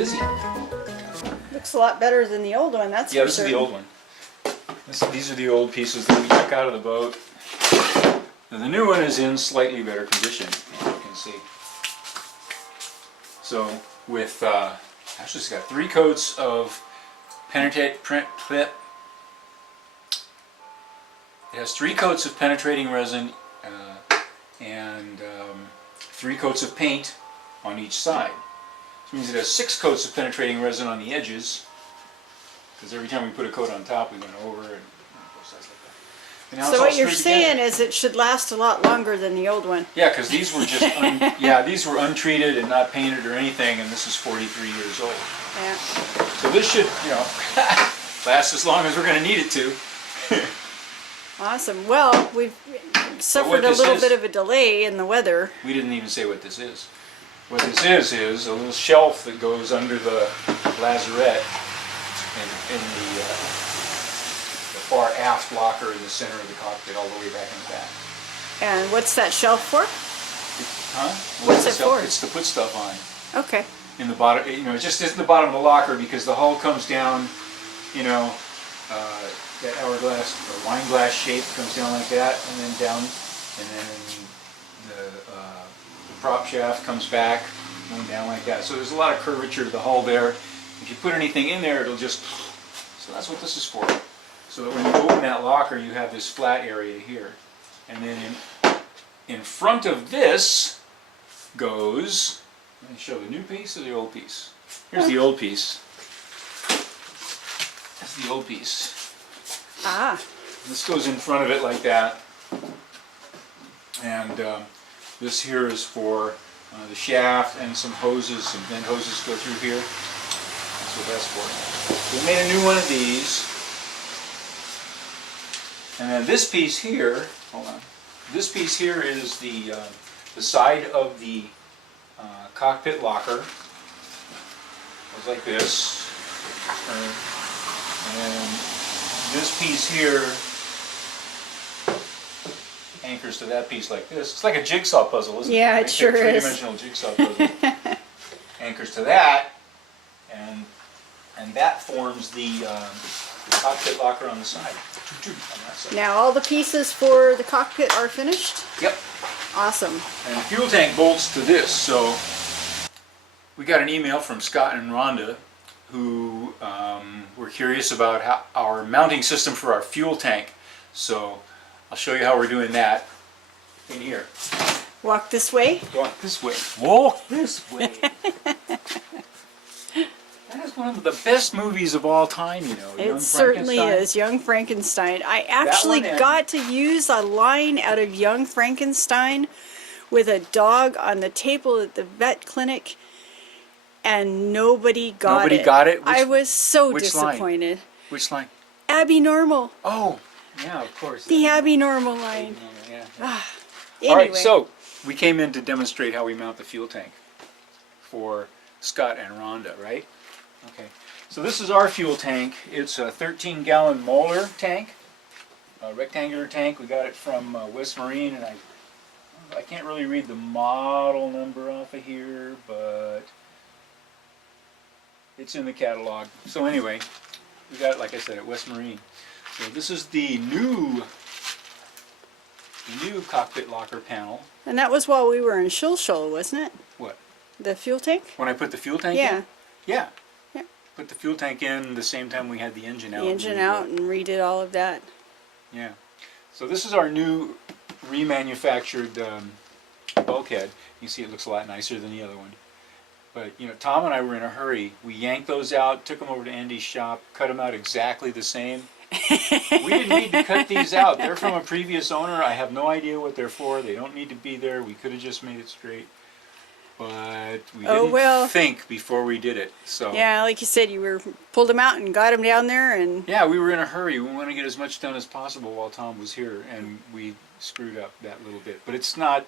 busy. Looks a lot better than the old one, that's Yeah, for this certain. is the old one. These are the old pieces that we took out of the boat. Now, the new one is in slightly better condition, as you can see. So with, actually it's got 3 coats of penetrate print clip. It has 3 coats of penetrating resin and 3 coats of paint on each side. Which means it has 6 coats of penetrating resin on the edges, because every time we put a coat on top we went over and both sides like that. And now it's So all what you're screwed saying together. is it should last a lot longer than the old one. Yeah, because these were just these were untreated and not painted or anything, and this is 43 years old. Yeah. So this should, last as long as we're going to need it to. Awesome. Well, we've suffered a this little is- bit of a delay in the weather. We didn't even say what this is. What this is a little shelf that goes under the lazarette in the far aft locker in the center of the cockpit, all the way back in the back. And what's that shelf for? Huh? What's the it for? It's to put stuff on. Okay. In the bottom, it just is in the bottom of the locker, because the hull comes down, that hourglass or wine glass shape comes down like that, and then down, and then the prop shaft comes back, going down like that. So there's a lot of curvature to the hull there. If you put anything in there, it'll just, so that's what this is for. So that when you open that locker, you have this flat area here. And then in front of this goes, let me show the new piece or the old piece. Here's the old piece. That's the old piece. Ah. This goes in front of it like that. And this here is for the shaft, and some hoses, some vent hoses go through here. That's what that's for. We made a new one of these. And then this piece here, hold on. This piece here is the side of the cockpit locker. Goes like this. And then this piece here anchors to that piece like this. It's like a jigsaw puzzle, isn't it? Yeah, it It's sure like a is. three-dimensional jigsaw puzzle. Anchors to that, and that forms the cockpit locker on the side. On that side. Now all the pieces for the cockpit are finished? Yep. Awesome. And the fuel tank bolts to this. So we got an email from Scott and Rhonda, who were curious about our mounting system for our fuel tank. So I'll show you how we're doing that in here. Walk this way. Walk this way. Walk this way. That is one of the best movies of all time, Young It certainly Frankenstein. is. Young Frankenstein. I actually one and- got to use a line out of Young Frankenstein with a dog on the table at the vet clinic, and nobody got it. Nobody got it? I was so which line? disappointed. Which line? Abby Normal. Oh, yeah, of course. The Abby Normal line. Yeah. Anyway. All right, so we came in to demonstrate how we mount the fuel tank for Scott and Rhonda, right? Okay, so this is our fuel tank. It's a 13-gallon Moeller tank, a rectangular tank. We got it from West Marine, and I can't really read the model number off of here, but it's in the catalog. So anyway, we got it, like I said, at West Marine. So this is the new cockpit locker panel. And that was while we were in Shulshul, wasn't it? What? The fuel tank? When I put the fuel tank Yeah. in? Yeah. Yeah. Put the fuel tank in the same time we had the engine out. The engine out and redid all of that. Yeah. So this is our new remanufactured bulkhead. You see it looks a lot nicer than the other one. But, Tom and I were in a hurry. We yanked those out, took them over to Andy's shop, cut them out exactly the same. We didn't need to cut these out. They're from a previous owner. I have no idea what they're for. They don't need to be there. We could have just made it straight. But we didn't think before we did it. So Yeah, like you said, you pulled them out and got them down there, and yeah, we were in a hurry. We wanted to get as much done as possible while Tom was here, and we screwed up that little bit. But it's not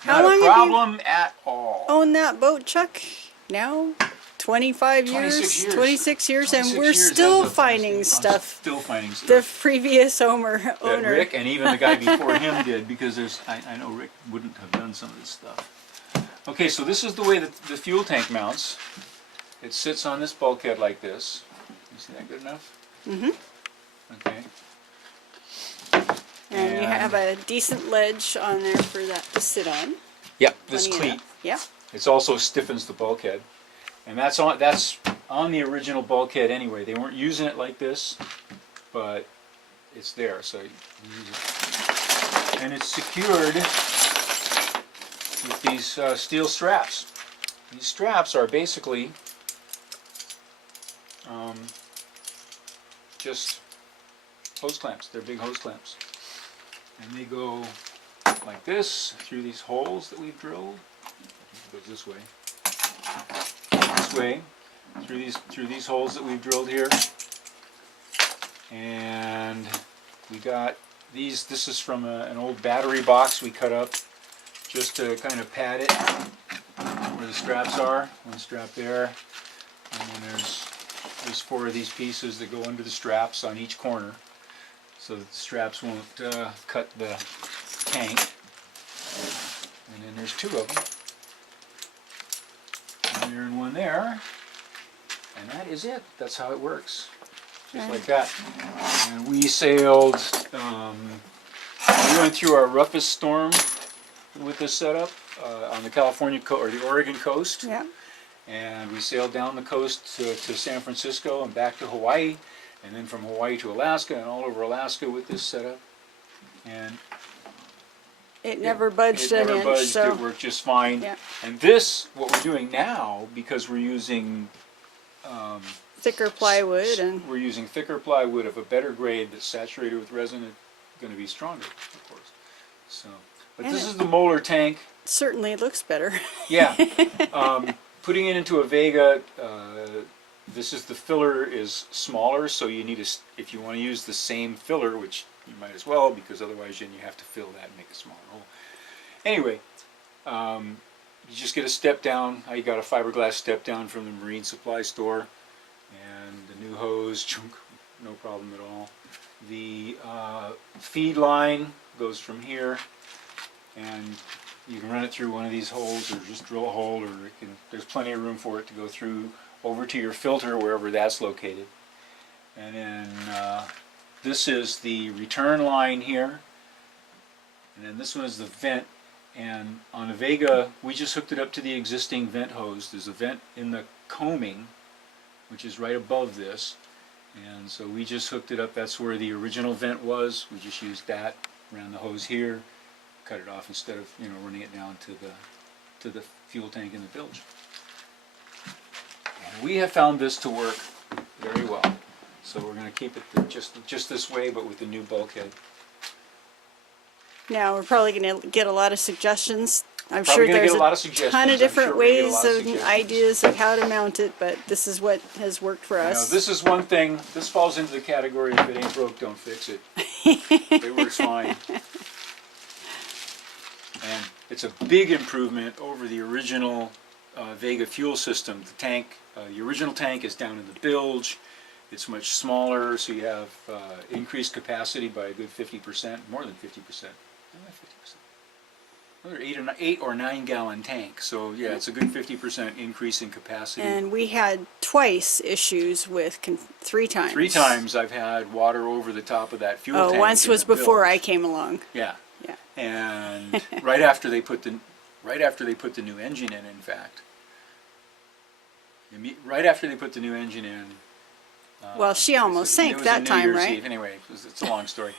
How long a have you problem at all. own that boat, Chuck? Now? 25 years? 26 years. 26 years, and 26 we're years still as a- finding I'm stuff. Still finding stuff. The previous That owner. Rick and even the guy before him did, because I know Rick wouldn't have done some of this stuff. Okay, so this is the way that the fuel tank mounts. it sits on this bulkhead like this. You see that good enough? Mm-hmm. Okay. And you have a decent ledge on there for that to sit on. Yep, this Plenty cleat. enough. Yep. It also stiffens the bulkhead. And that's on the original bulkhead anyway. They weren't using it like this, but it's there, so you use it. And it's secured with these steel straps. These straps are basically just hose clamps. They're big hose clamps. And they go like this through these holes that we've drilled. It goes this way. This way, through these holes that we've drilled here. And we got these, this is from an old battery box we cut up just to kind of pad it where the straps are. One strap there, and then there's 4 of these pieces that go under the straps on each corner so that the straps won't cut the tank. And then there's 2 of them. One there and one there. And that is it. That's how it works. Just like that. And we sailed, we went through our roughest storm with this setup on the California or the Oregon coast. Yeah. And we sailed down the coast to San Francisco and back to Hawaii, and then from Hawaii to Alaska and all over Alaska with this setup. And It never budged an inch. Budged. So It worked just fine. Yeah. And this, what we're doing now, because we're using thicker plywood and we're using thicker plywood of a better grade that's saturated with resin, it's going to be stronger, of course. So, but And this is the molar tank. certainly looks better. Yeah. Putting it into a Vega, this is the filler is smaller, so you need if you want to use the same filler, which you might as well, because otherwise then you have to fill that and make a smaller hole. Anyway, you just get a step down. I got a fiberglass step down from the marine supply store, and the new hose, chunk, no problem at all. The feed line goes from here, and you can run it through one of these holes, or just drill a hole, or there's plenty of room for it to go through over to your filter wherever that's located. And then this is the return line here, and then this one is the vent. And on a Vega, we just hooked it up to the existing vent hose. There's a vent in the combing, which is right above this, and so we just hooked it up. That's where the original vent was. We just used that, ran the hose here, cut it off instead of running it down to the fuel tank in the bilge. And we have found this to work very well. So we're going to keep it just this way, but with the new bulkhead. Now we're probably going to get a lot of suggestions. I'm Probably sure gonna there's get a lot of a suggestions. ton of I'm different sure we're gonna get a ways lot of and suggestions. ideas of how to mount it, but this is what has worked for us. This is one thing. This falls into the category: if it ain't broke, don't fix it. It works fine. And it's a big improvement over the original Vega fuel system. The tank, the original tank is down in the bilge. It's much smaller, so you have increased capacity by a good 50%, more than 50%. 50%. Another 8 or 9 gallon tank. So yeah, it's a good 50% increase in capacity. And we had twice issues with 3 times. 3 times I've had water over the top of that fuel tank. Oh, once in was the before bilge. I came along. Yeah. Yeah. And right after they put the new engine in fact. Right after they put the new engine in. Well, she almost sank it was that New time, Year's right? Eve. Anyway, it's a long story.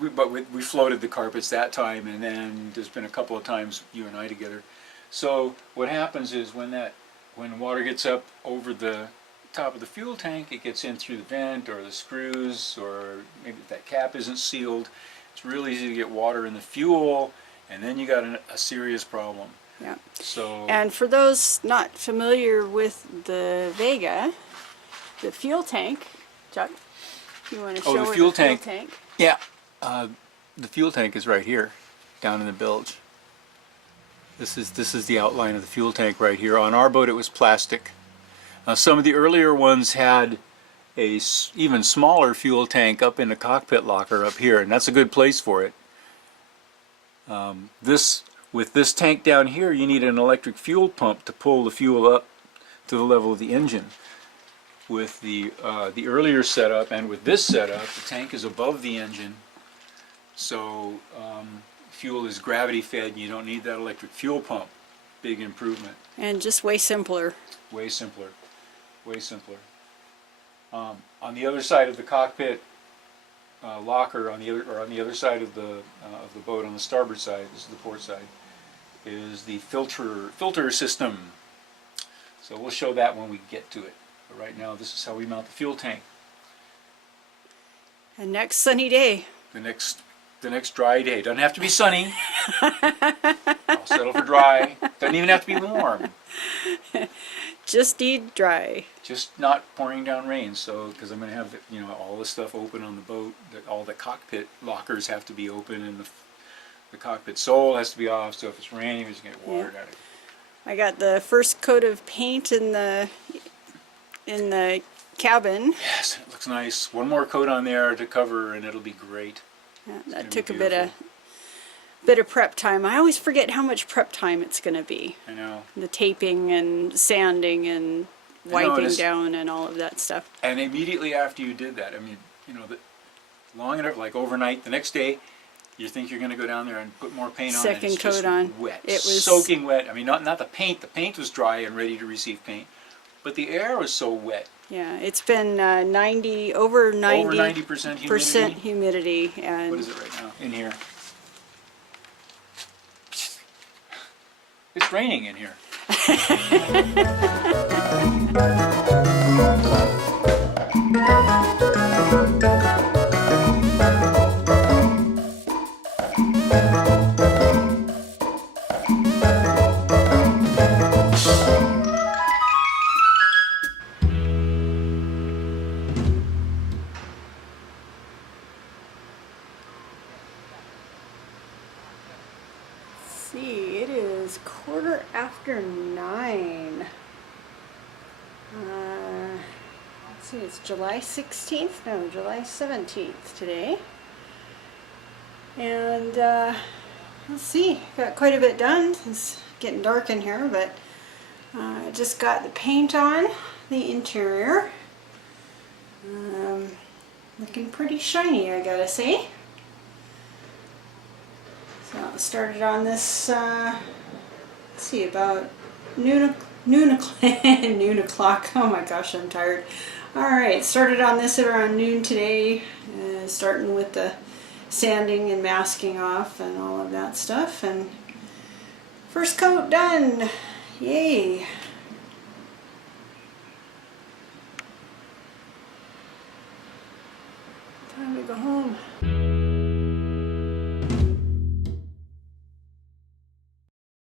we floated the carpets that time, and then there's been a couple of times you and I together. So what happens is when water gets up over the top of the fuel tank, it gets in through the vent or the screws, or maybe that cap isn't sealed. It's really easy to get water in the fuel, and then you got a serious problem. Yeah. So And for those not familiar with the Vega, the fuel tank, Chuck, you want to show the her fuel the tank. fuel tank? yeah, the fuel tank is right here, down in the bilge. This is the outline of the fuel tank right here. On our boat, it was plastic. Some of the earlier ones had a even smaller fuel tank up in the cockpit locker up here, and that's a good place for it. This With this tank down here, you need an electric fuel pump to pull the fuel up to the level of the engine. With the earlier setup and with this setup, the tank is above the engine, so fuel is gravity fed and you don't need that electric fuel pump. Big improvement. And just way simpler. Way simpler. Way simpler. On the other side of the cockpit locker, on the other side of the boat, on the starboard side, this is the port side, is the filter system. So we'll show that when we get to it. But right now, this is how we mount the fuel tank. And next sunny day. The next dry day. Doesn't have to be sunny. I'll settle for dry. Doesn't even have to be warm. Just need dry. Just not pouring down rain. So, because I'm going to have all the stuff open on the boat. All the cockpit lockers have to be open, and the cockpit sole has to be off. So if it's raining, it's going to get water out of it. I got the first coat of paint in the cabin. Yes, it looks nice. One more coat on there to cover, and it'll be great. Yeah, that took a bit of prep time. I always forget how much prep time it's going to be. I know. The taping and sanding and wiping down and all of that stuff. And immediately after you did that, I mean, long enough, like overnight, the next day, you think you're going to go down there and put more paint on. Second and it's coat just on. Wet. It was soaking wet. I mean, not the paint. The paint was dry and ready to receive paint, but the air was so wet. Yeah, it's been over 90% humidity. And what is it right now in here? It's raining in here. See, it is 9:15. Let's see, it's July 16th? No, July 17th today. And let's see, got quite a bit done. It's getting dark in here, but I just got the paint on the interior. Looking pretty shiny, I gotta say. So I started on this, let's see, about noon o'clock. Oh my gosh, I'm tired. Alright, started on this at around noon today, starting with the sanding and masking off and all of that stuff. And first coat done. Yay. Time to go home.